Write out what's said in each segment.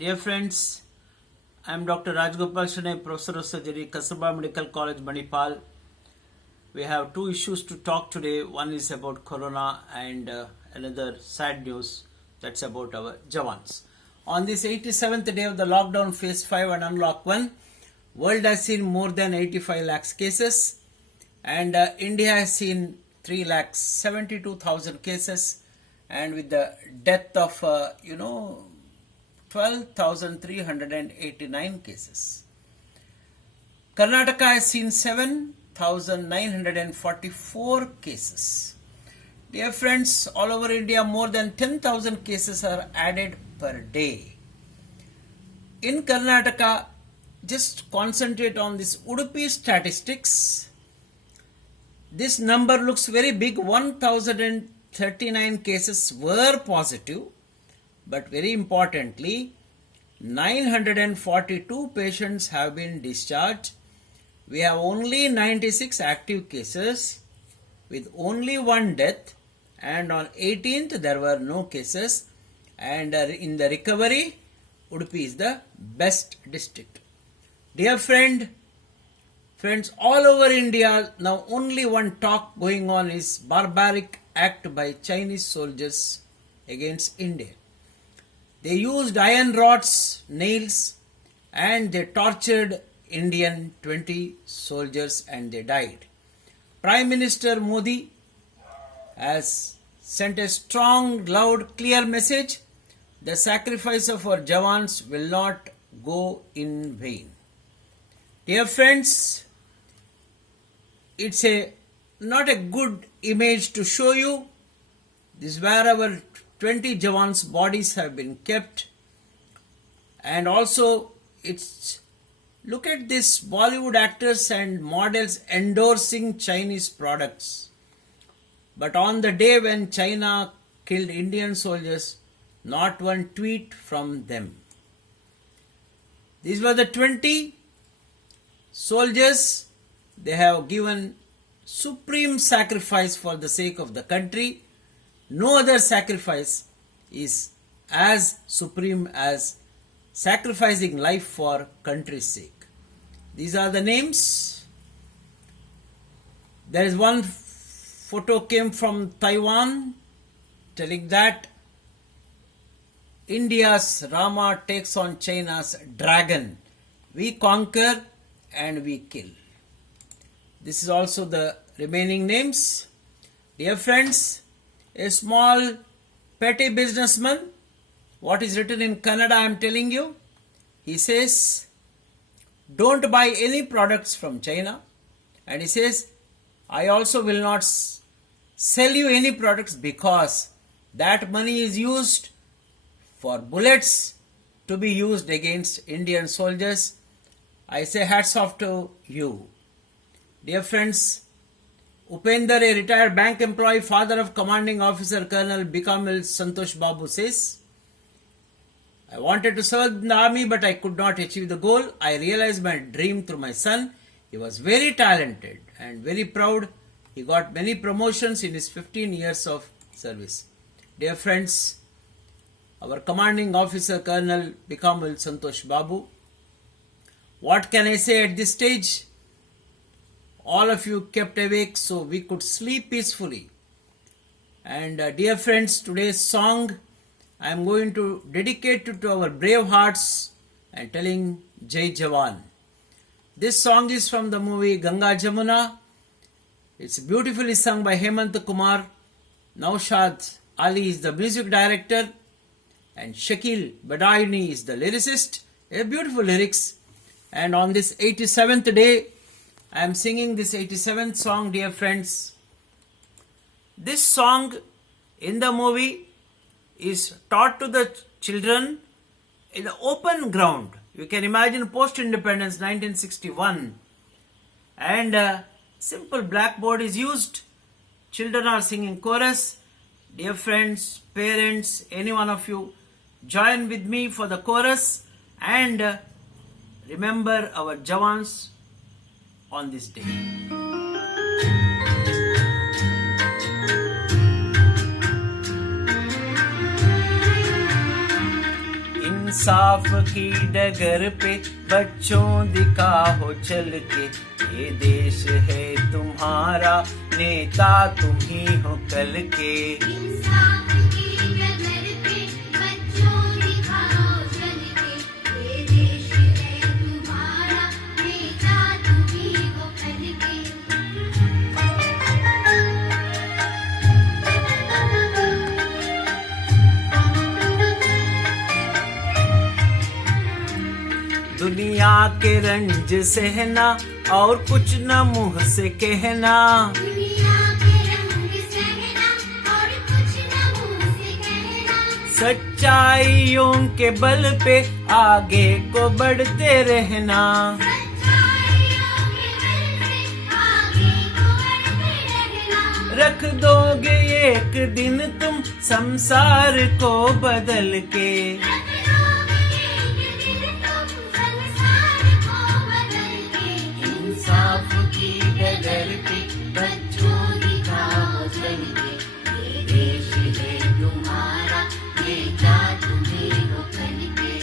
Dear friends, I am Dr. Rajgopal Shanay, Professor of Surgery, Kasturba Medical College, Manipal. We have two issues to talk today. One is about Corona and another sad news that's about our Jawans. On this 87th day of the lockdown phase 5 and unlock 1, world has seen more than 85 lakhs cases and India has seen 3 lakhs 72,000 cases, and with the death of 12,389 cases. Karnataka has seen 7,944 cases. Dear friends, all over India more than 10,000 cases are added per day. In Karnataka, just concentrate on this Udupi statistics. This number looks very big. 1,039 cases were positive, but very importantly, 942 patients have been discharged. We have only 96 active cases with only one death, and on 18th there were no cases, and in the recovery, Udupi is the best district. Dear friends, all over India now only one talk going on is barbaric act by Chinese soldiers against India. They used iron rods, nails, and they tortured Indian 20 soldiers and they died. Prime Minister Modi has sent a strong, loud, clear message. The sacrifice of our Jawans will not go in vain. Dear friends, it's not a good image to show you. This is where our 20 Jawans' bodies have been kept, and also look at this Bollywood actors and models endorsing Chinese products. But on the day when China killed Indian soldiers, not one tweet from them. These were the 20 soldiers. They have given supreme sacrifice for the sake of the country. No other sacrifice is as supreme as sacrificing life for country's sake. These are the names. There is one photo came from Taiwan telling that India's Rama takes on China's dragon. We conquer and we kill. This is also the remaining names. Dear friends, a small petty businessman, what is written in Kannada I am telling you. He says, don't buy any products from China. And he says, I also will not sell you any products because that money is used for bullets to be used against Indian soldiers. I say hats off to you. Dear friends, Upender, a retired bank employee, father of commanding officer Colonel Bikamil Santosh Babu, says, I wanted to serve in the army but I could not achieve the goal. I realized my dream through my son. He was very talented and very proud. He got many promotions in his 15 years of service. Dear friends, our commanding officer Colonel Bikamil Santosh Babu, what can I say at this stage? All of you kept awake so we could sleep peacefully. And dear friends, today's song I am going to dedicate to our brave hearts and telling Jai Jawan. This song is from the movie Ganga Jamuna. It's beautifully sung by Hemant Kumar. Naushad Ali is the music director and Shakil Badaini is the lyricist. A beautiful lyrics. And on this 87th day, I am singing this 87th song, dear friends. This song in the movie is taught to the children in the open ground. You can imagine post-independence 1961. And simple blackboard is used. Children are singing chorus. Dear friends, parents, any one of you, join with me for the chorus and remember our Jawans on this day. In इंसाफ की डगर पे बच्चों दिखाओ चल के, ये देश है तुम्हारा, नेता तुम ही हो कल के। इंसाफ की डगर पे बच्चों दिखाओ चल के, ये देश है तुम्हारा, नेता तुम ही हो कल के। दुनिया के रंज सहना और कुछ न मुंह से कहना, दुनिया के रंग सहना और कुछ न मुंह से कहना, सच्चाइयों के बल पे आगे को बढ़ते रहना। सच्चाइयों के बल पे आगे को बढ़ते रहना। रख दोगे एक दिन तुम संसार को बदल के, रख लोगे एक दिन तुम संसार को बदल के। इंसाफ की डगर पे बच्चों दिखाओ चल के, ये देश है तुम्हारा, नेता तुम्ही हो कल के।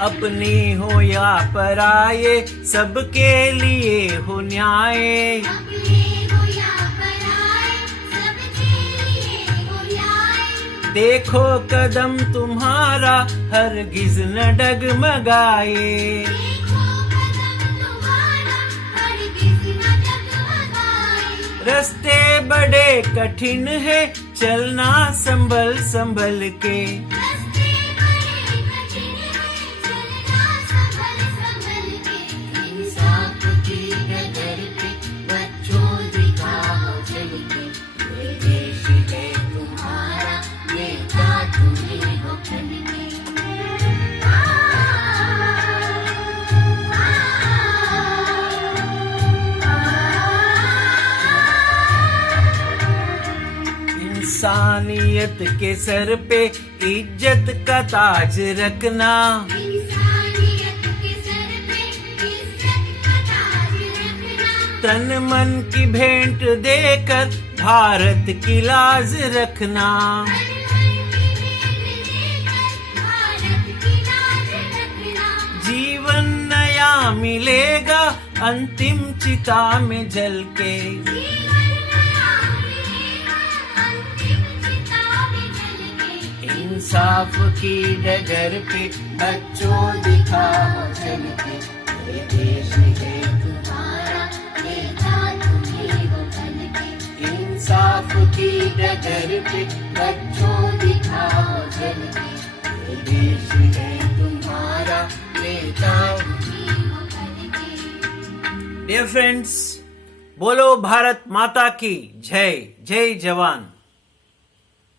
अपनी हो या पराये सबके लिए हो न्याय। अपने हो या पराए, सबके लिए हो न्याय। देखो कदम तुम्हारा हरगिज न डगमगाए, देखो कदम तुम्हारा, हरगिज न डगमगाए। रास्ते बड़े कठिन है चलना संभल संभल के। रास्ते बड़े कठिन हैं, चलना संभल संभल के। इंसाफ की डगर पे बच्चों दिखाओ चल के, ये देश है तुम्हारा, नेता तुम्ही हो कल के। इंसानियत के सर पे इज्जत का ताज रखना, इंसानियत के सर पे इज्जत का ताज रखना। तन मन की भेंट देकर भारत की लाज रखना। भारत की लाज रखना। जीवन नया मिलेगा अंतिम चिता में जल के, जीवन नया मिलेगा अंतिम चिता में जल के। इंसाफ की डगर पे बच्चों दिखाओ चल के, ये देश है तुम्हारा, नेता तुम्ही हो कल के। इंसाफ की डगर पे बच्चों दिखाओ चल के, ये देश है तुम्हारा, नेता। तुम्ही हो कल के। डियर फ्रेंड्स, बोलो भारत माता की जय। जय जवान।